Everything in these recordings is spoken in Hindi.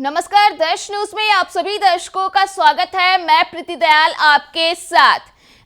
नमस्कार, दर्श न्यूज में आप सभी दर्शकों का स्वागत है। मैं प्रीति दयाल आपके साथ।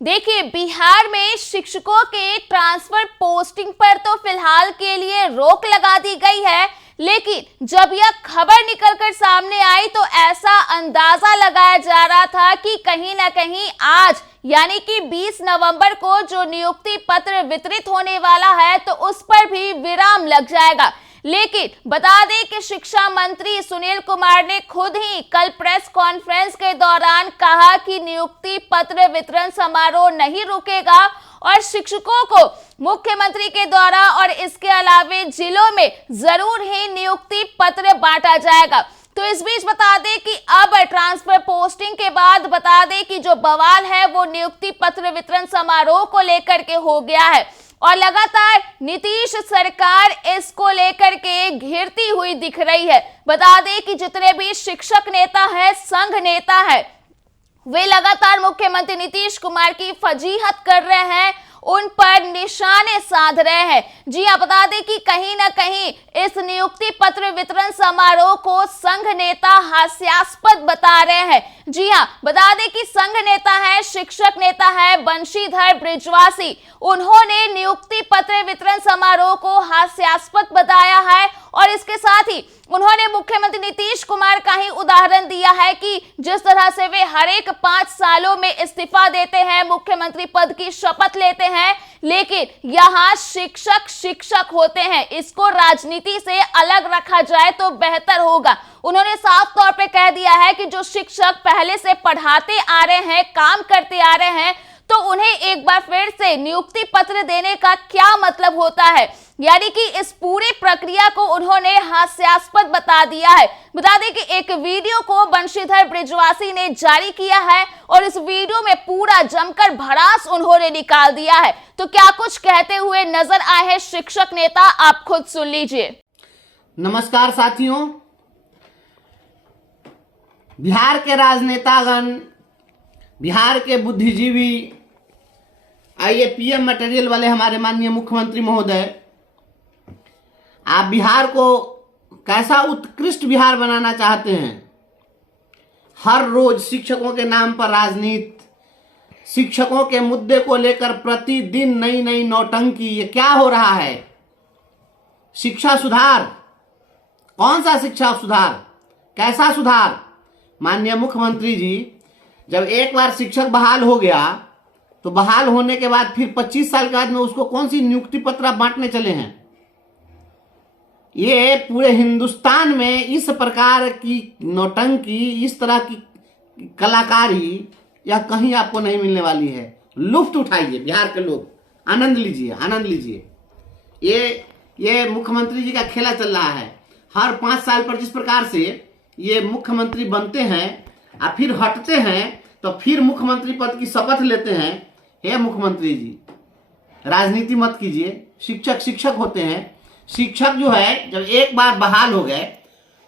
देखिए, बिहार में शिक्षकों के ट्रांसफर पोस्टिंग पर तो फिलहाल के लिए रोक लगा दी गई है, लेकिन जब यह खबर निकलकर सामने आई तो ऐसा अंदाजा लगाया जा रहा था कि कहीं ना कहीं आज यानी कि 20 नवंबर को जो नियुक्ति पत्र वितरित होने वाला है तो उस पर भी विराम लग जाएगा। लेकिन बता दें कि शिक्षा मंत्री सुनील कुमार ने खुद ही कल प्रेस कॉन्फ्रेंस के दौरान कहा कि नियुक्ति पत्र वितरण समारोह नहीं रुकेगा और शिक्षकों को मुख्यमंत्री के द्वारा और इसके अलावे जिलों में जरूर ही नियुक्ति पत्र बांटा जाएगा। तो इस बीच बता दें कि अब ट्रांसफर पोस्टिंग के बाद बता दें कि जो बवाल है वो नियुक्ति पत्र वितरण समारोह को लेकर के हो गया है और लगातार नीतीश सरकार इसको लेकर के घिरती हुई दिख रही है। बता दें कि जितने भी शिक्षक नेता है, संघ नेता है, वे लगातार मुख्यमंत्री नीतीश कुमार की फजीहत कर रहे हैं, उन पर निशाने साध रहे हैं। जी हां, बता दें कि कहीं ना कहीं इस नियुक्ति पत्र वितरण समारोह को संघ नेता हास्यास्पद बता रहे हैं। जी हां, बता दें कि संघ नेता है, शिक्षक नेता है बंशीधर बृजवासी, उन्होंने नियुक्ति पत्र वितरण समारोह को हास्यास्पद बताया है और इसके साथ ही उन्होंने मुख्यमंत्री नीतीश कुमार का ही उदाहरण दिया है कि जिस तरह से वे हर एक 5 सालों में इस्तीफा देते हैं, मुख्यमंत्री पद की शपथ लेते हैं, लेकिन यहाँ शिक्षक होते हैं। इसको राजनीति से अलग रखा जाए तो बेहतर होगा। उन्होंने साफ तौर पे कह दिया है कि जो शिक्षक पहले से पढ़ाते आ रहे हैं, काम करते आ रहे हैं, तो उन्हें एक बार फिर से नियुक्ति पत्र देने का क्या मतलब होता है। यानी कि इस पूरे प्रक्रिया को उन्होंने हास्यास्पद बता दिया है। बता दें कि एक वीडियो को बंशीधर बृजवासी ने जारी किया है और इस वीडियो में पूरा जमकर भड़ास उन्होंने निकाल दिया है। तो क्या कुछ कहते हुए नजर आए हैं शिक्षक नेता, आप खुद सुन लीजिए। नमस्कार साथियों, बिहार के राजनेतागण, बिहार के बुद्धिजीवी, आइए पीएम मटेरियल वाले हमारे माननीय मुख्यमंत्री महोदय, आप बिहार को कैसा उत्कृष्ट बिहार बनाना चाहते हैं। हर रोज शिक्षकों के नाम पर राजनीति, शिक्षकों के मुद्दे को लेकर प्रतिदिन नई नई नौटंकी, ये क्या हो रहा है। शिक्षा सुधार, कौन सा शिक्षा सुधार, कैसा सुधार। माननीय मुख्यमंत्री जी, जब एक बार शिक्षक बहाल हो गया तो बहाल होने के बाद फिर 25 साल के बाद में उसको कौन सी नियुक्ति पत्र बांटने चले हैं। ये पूरे हिंदुस्तान में इस प्रकार की नौटंकी, इस तरह की कलाकारी या कहीं आपको नहीं मिलने वाली है। लुत्फ उठाइए, बिहार के लोग आनंद लीजिए, आनंद लीजिए। ये मुख्यमंत्री जी का खेला चल रहा है। हर 5 साल पर जिस प्रकार से ये मुख्यमंत्री बनते हैं और फिर हटते हैं तो फिर मुख्यमंत्री पद की शपथ लेते हैं। हे मुख्यमंत्री जी, राजनीति मत कीजिए। शिक्षक होते हैं। शिक्षक जो है जब एक बार बहाल हो गए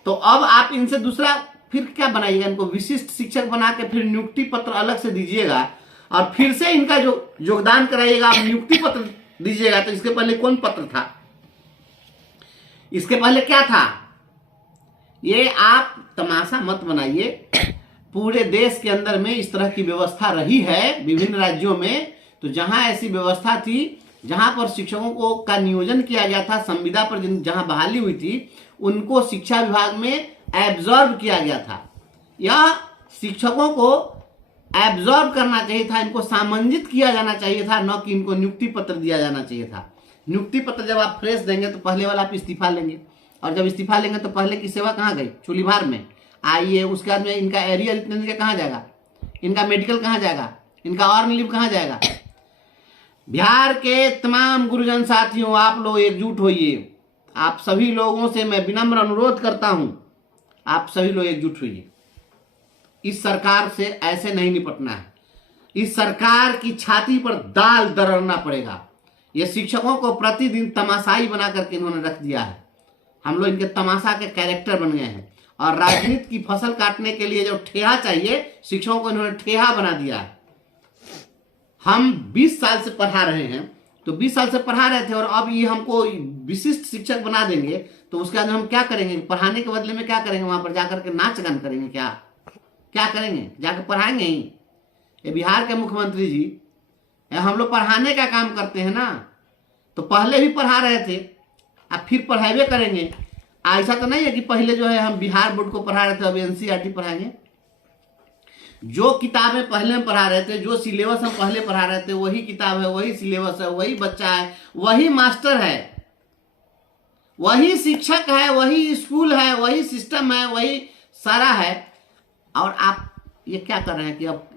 तो अब आप इनसे दूसरा फिर क्या बनाइएगा, इनको विशिष्ट शिक्षक बना के फिर नियुक्ति पत्र अलग से दीजिएगा और फिर से इनका जो योगदान कराइएगा आप नियुक्ति पत्र दीजिएगा। तो इसके पहले कौन पत्र था, इसके पहले क्या था। ये आप तमाशा मत बनाइए। पूरे देश के अंदर में इस तरह की व्यवस्था रही है विभिन्न राज्यों में। तो जहां ऐसी व्यवस्था थी, जहां पर शिक्षकों को का नियोजन किया गया था, संविदा पर जहां बहाली हुई थी, उनको शिक्षा विभाग में एब्जॉर्ब किया गया था। यह शिक्षकों को एब्जॉर्ब करना चाहिए था, इनको सामंजित किया जाना चाहिए था, न कि इनको नियुक्ति पत्र दिया जाना चाहिए था। नियुक्ति पत्र जब आप फ्रेश देंगे तो पहले वाला आप इस्तीफा लेंगे, और जब इस्तीफा लेंगे तो पहले की सेवा कहाँ गई, चूलीभार में। आइए उसके बाद में इनका एरियर इतने दिन का कहाँ जाएगा, इनका मेडिकल कहाँ जाएगा, इनका ऑर्न लीव कहाँ जाएगा। बिहार के तमाम गुरुजन साथियों, आप लोग एकजुट होइए। आप सभी लोगों से मैं विनम्र अनुरोध करता हूं, आप सभी लोग एकजुट होइए। इस सरकार से ऐसे नहीं निपटना है। इस सरकार की छाती पर दाल दरड़ना पड़ेगा। ये शिक्षकों को प्रतिदिन तमाशाई बना करके इन्होंने रख दिया है। हम लोग इनके तमाशा के कैरेक्टर बन गए हैं और राजनीति की फसल काटने के लिए जो ठेहा चाहिए, शिक्षकों को इन्होंने ठेहा बना दिया है। हम 20 साल से पढ़ा रहे हैं, तो 20 साल से पढ़ा रहे थे और अब ये हमको विशिष्ट शिक्षक बना देंगे तो उसके बाद हम क्या करेंगे? पढ़ाने के बदले में क्या करेंगे? वहां पर जाकर के नाच गान करेंगे? क्या क्या करेंगे? जाकर पढ़ाएंगे ही? ये बिहार के मुख्यमंत्री जी, हम लोग पढ़ाने का काम करते हैं ना, तो पहले भी पढ़ा रहे थे, अब फिर पढ़ावे करेंगे। ऐसा तो नहीं है कि पहले जो है हम बिहार बोर्ड को पढ़ा रहे थे, अब एनसीईआरटी पढ़ाएंगे। जो किताबें पहले हम पढ़ा रहे थे, जो सिलेबस हम पहले पढ़ा रहे थे, वही किताब है, वही सिलेबस है, वही बच्चा है, वही मास्टर है, वही शिक्षक है, वही स्कूल है, वही सिस्टम है, वही सारा है। और आप ये क्या कर रहे हैं कि अब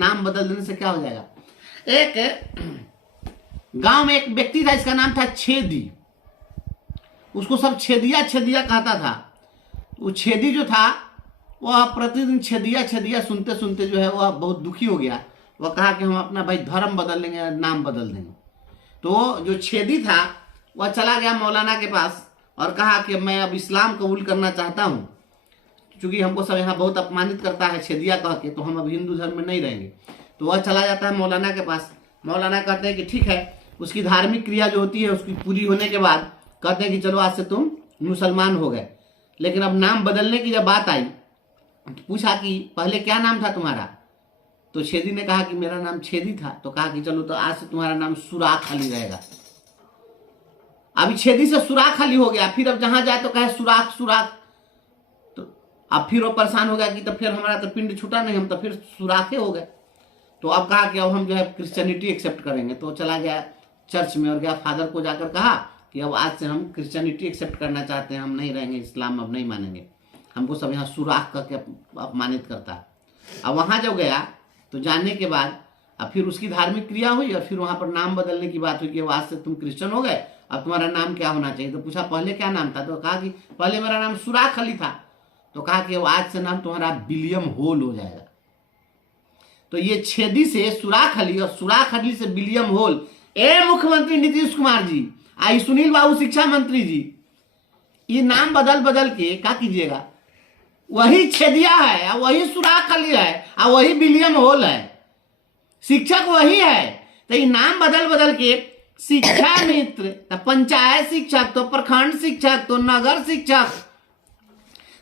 नाम बदल देने से क्या हो जाएगा? एक गांव में एक व्यक्ति था, इसका नाम था छेदी। उसको सब छेदिया छेदिया कहता था। वो छेदी जो था वह प्रतिदिन छेदिया छेदिया सुनते सुनते जो है वह बहुत दुखी हो गया। वह कहा कि हम अपना भाई धर्म बदल लेंगे, नाम बदल देंगे। तो जो छेदी था वह चला गया मौलाना के पास और कहा कि मैं अब इस्लाम कबूल करना चाहता हूँ, क्योंकि हमको सब यहाँ बहुत अपमानित करता है छेदिया कह के, तो हम अब हिंदू धर्म में नहीं रहेंगे। तो वह चला जाता है मौलाना के पास। मौलाना कहते हैं कि ठीक है। उसकी धार्मिक क्रिया जो होती है उसकी पूरी होने के बाद कहते हैं कि चलो आज से तुम मुसलमान हो गए। लेकिन अब नाम बदलने की जब बात आई तो पूछा कि पहले क्या नाम था तुम्हारा? तो छेदी ने कहा कि मेरा नाम छेदी था। तो कहा कि चलो तो आज से तुम्हारा नाम सुराख अली रहेगा। अभी छेदी से सुराख अली हो गया, फिर अब जहां जाए तो कहे सुराख सुराख। तो अब फिर वो परेशान हो गया कि तो फिर हमारा तो पिंड छूटा नहीं, हम तो फिर सुराखे हो गए। तो अब कहा कि अब हम जो है क्रिश्चियनिटी एक्सेप्ट करेंगे। तो चला गया चर्च में और गया फादर को जाकर कहा कि अब आज से हम क्रिश्चियनिटी एक्सेप्ट करना चाहते हैं, हम नहीं रहेंगे, इस्लाम अब नहीं मानेंगे, हमको सब यहाँ सुराख करके अपमानित करता है। अब वहां जब गया तो जानने के बाद अब फिर उसकी धार्मिक क्रिया हुई और फिर वहां पर नाम बदलने की बात हुई कि आज से तुम क्रिश्चियन हो गए, अब तुम्हारा नाम क्या होना चाहिए? तो पूछा पहले क्या नाम था? तो कहा कि पहले मेरा नाम सुराख अली था। तो कहा कि आज से नाम तुम्हारा विलियम होल हो जाएगा। तो ये छेदी से सुराख अली और सुराख अली से विलियम होल। ए मुख्यमंत्री नीतीश कुमार जी, आई सुनील बाबू शिक्षा मंत्री जी, ये नाम बदल बदल के क्या कीजिएगा? वही छेदिया है, वही सुराख अली है, और वही विलियम होल है, शिक्षक वही है। तो ये नाम बदल बदल के शिक्षा मित्र, तो पंचायत शिक्षक, तो प्रखंड शिक्षक, तो नगर शिक्षक,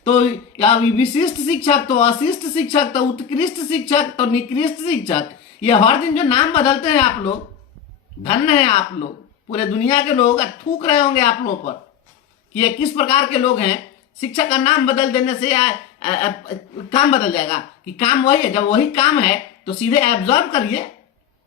तो या विशिष्ट शिक्षक, तो अशिष्ट शिक्षक, तो उत्कृष्ट शिक्षक, तो निकृष्ट शिक्षक, ये हर दिन जो नाम बदलते हैं आप लोग, धन्य है आप लोग। पूरे दुनिया के लोग थूक रहे होंगे आप लोगों पर कि ये किस प्रकार के लोग हैं। शिक्षक का नाम बदल देने से काम बदल जाएगा? कि काम वही है। जब वही काम है तो सीधे एब्जॉर्ब करिए,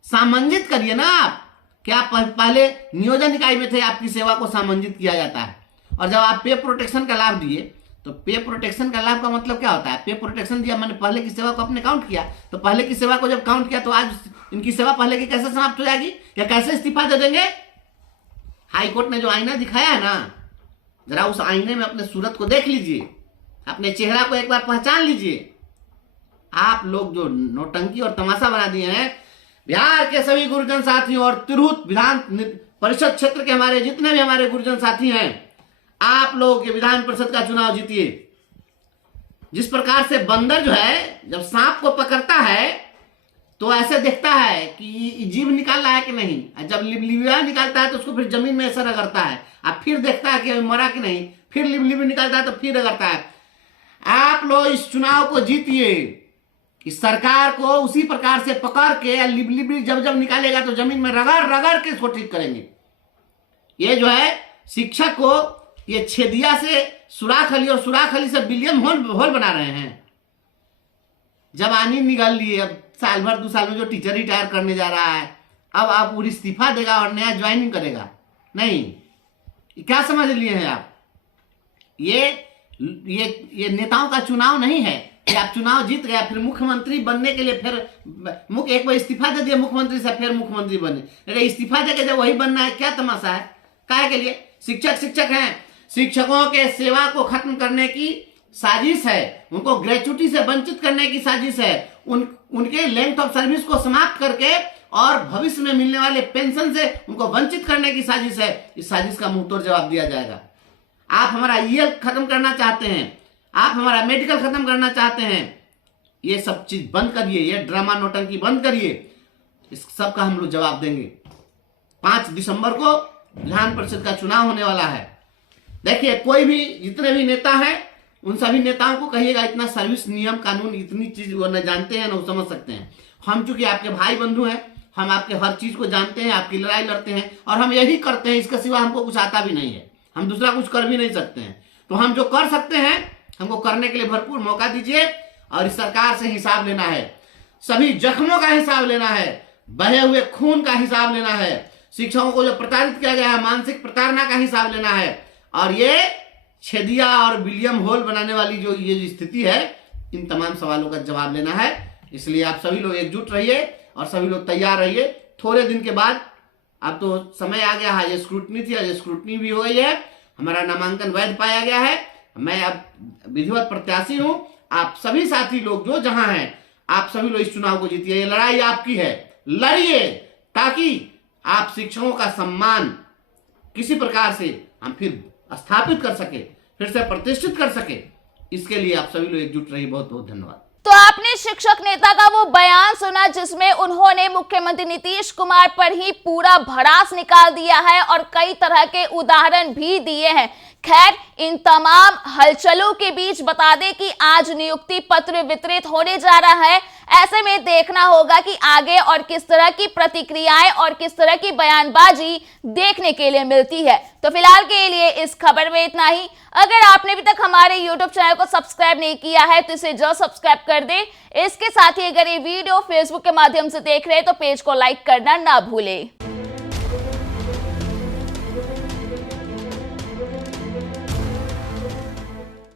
सामंजित करिए ना। आप क्या पहले नियोजन इकाई में थे, आपकी सेवा को सामंजित किया जाता है। और जब आप पे प्रोटेक्शन का लाभ दिए, तो पे प्रोटेक्शन का लाभ का मतलब क्या होता है? पे प्रोटेक्शन दिया मैंने पहले की सेवा को आपने काउंट किया, तो पहले की सेवा को जब काउंट किया तो आज इनकी सेवा पहले की कैसे समाप्त हो जाएगी या कैसे इस्तीफा दे देंगे? हाईकोर्ट ने जो आईना दिखाया है ना, जरा उस आईने में अपने सूरत को देख लीजिए, अपने चेहरा को एक बार पहचान लीजिए। आप लोग जो नौटंकी और तमाशा बना दिए हैं, बिहार के सभी गुरुजन साथियों और तिरहुत विधान परिषद क्षेत्र के हमारे जितने भी हमारे गुरुजन साथी हैं, आप लोग के विधान परिषद का चुनाव जीतिए। जिस प्रकार से बंदर जो है जब सांप को पकड़ता है तो ऐसे देखता है कि जीभ निकाल रहा है कि नहीं, जब लिबलिबिया निकालता है तो उसको फिर जमीन में ऐसा रगड़ता है, अब फिर देखता है कि अभी मरा कि नहीं, फिर लिबलिबी निकालता है तो फिर रगड़ता है। आप लोग इस चुनाव को जीतिए, इस सरकार को उसी प्रकार से पकड़ के लिबलिबी जब जब निकालेगा तो जमीन में रगड़ रगड़ के इसको ठीक करेंगे। ये जो है शिक्षक को ये छेदिया से सुराख अली और सुराख अली से विलियम होल बना रहे हैं। जवानी निकाल लिए, अब साल भर 2 साल में जो टीचर रिटायर करने जा रहा है, अब आप पूरी इस्तीफा देगा और नया ज्वाइनिंग करेगा? नहीं, क्या समझ लिए हैं आप? ये नेताओं का चुनाव नहीं है कि आप चुनाव जीत गया फिर मुख्यमंत्री बनने के लिए फिर एक बार इस्तीफा दे दिया मुख्यमंत्री से, फिर मुख्यमंत्री बने। अरे इस्तीफा देके जब वही बनना है, क्या तमाशा है? काहे के लिए? शिक्षक हैं, शिक्षकों के सेवा को खत्म करने की साजिश है, उनको ग्रेचुटी से वंचित करने की साजिश है, उनके लेंथ ऑफ सर्विस को समाप्त करके और भविष्य में मिलने वाले पेंशन से उनको वंचित करने की साजिश है। इस साजिश का मुंहतोड़ जवाब दिया जाएगा। आप हमारा ईएल खत्म करना चाहते हैं, आप हमारा मेडिकल खत्म करना चाहते हैं, ये सब चीज बंद करिए, ये ड्रामा नौटंकी बंद करिए। इस सब का हम लोग जवाब देंगे। 5 दिसंबर को विधान परिषद का चुनाव होने वाला है। देखिए, कोई भी जितने भी नेता हैं उन सभी नेताओं को कहिएगा इतना सर्विस नियम कानून इतनी चीज वो न जानते हैं न समझ सकते हैं। हम चूंकि आपके भाई बंधु हैं, हम आपके हर चीज को जानते हैं, आपकी लड़ाई लड़ते हैं और हम यही करते हैं, इसके सिवा हमको कुछ आता भी नहीं है, हम दूसरा कुछ कर भी नहीं सकते हैं। तो हम जो कर सकते हैं हमको करने के लिए भरपूर मौका दीजिए और इस सरकार से हिसाब लेना है, सभी जख्मों का हिसाब लेना है, बहे हुए खून का हिसाब लेना है, शिक्षकों को जो प्रताड़ित किया गया है मानसिक प्रताड़ना का हिसाब लेना है और ये छेदिया और विलियम होल बनाने वाली जो ये स्थिति है इन तमाम सवालों का जवाब लेना है। इसलिए आप सभी लोग एकजुट रहिए और सभी लोग तैयार रहिए। थोड़े दिन के बाद, अब तो समय आ गया है, ये स्क्रूटनी थी, ये स्क्रूटनी भी हो गई है, हमारा नामांकन वैध पाया गया है, मैं अब विधिवत प्रत्याशी हूं। आप सभी साथी लोग जो जहां हैं, आप सभी लोग इस चुनाव को जीतिए, ये लड़ाई आपकी है, लड़िए ताकि आप शिक्षकों का सम्मान किसी प्रकार से हम फिर स्थापित कर सके, फिर से प्रतिष्ठित कर सके। इसके लिए आप सभी लोग एकजुट रहिए। बहुत बहुत धन्यवाद। तो आपने शिक्षक नेता का वो बयान सुना जिसमें उन्होंने मुख्यमंत्री नीतीश कुमार पर ही पूरा भड़ास निकाल दिया है और कई तरह के उदाहरण भी दिए हैं। खैर, इन तमाम हलचलों के बीच बता दें कि आज नियुक्ति पत्र वितरित होने जा रहा है। ऐसे में देखना होगा कि आगे और किस तरह की प्रतिक्रियाएं और किस तरह की बयानबाजी देखने के लिए मिलती है। तो फिलहाल के लिए इस खबर में इतना ही। अगर आपने अभी तक हमारे YouTube चैनल को सब्सक्राइब नहीं किया है तो इसे जल्द सब्सक्राइब कर दें। इसके साथ ही अगर ये वीडियो Facebook के माध्यम से देख रहे हैं तो पेज को लाइक करना ना भूलें।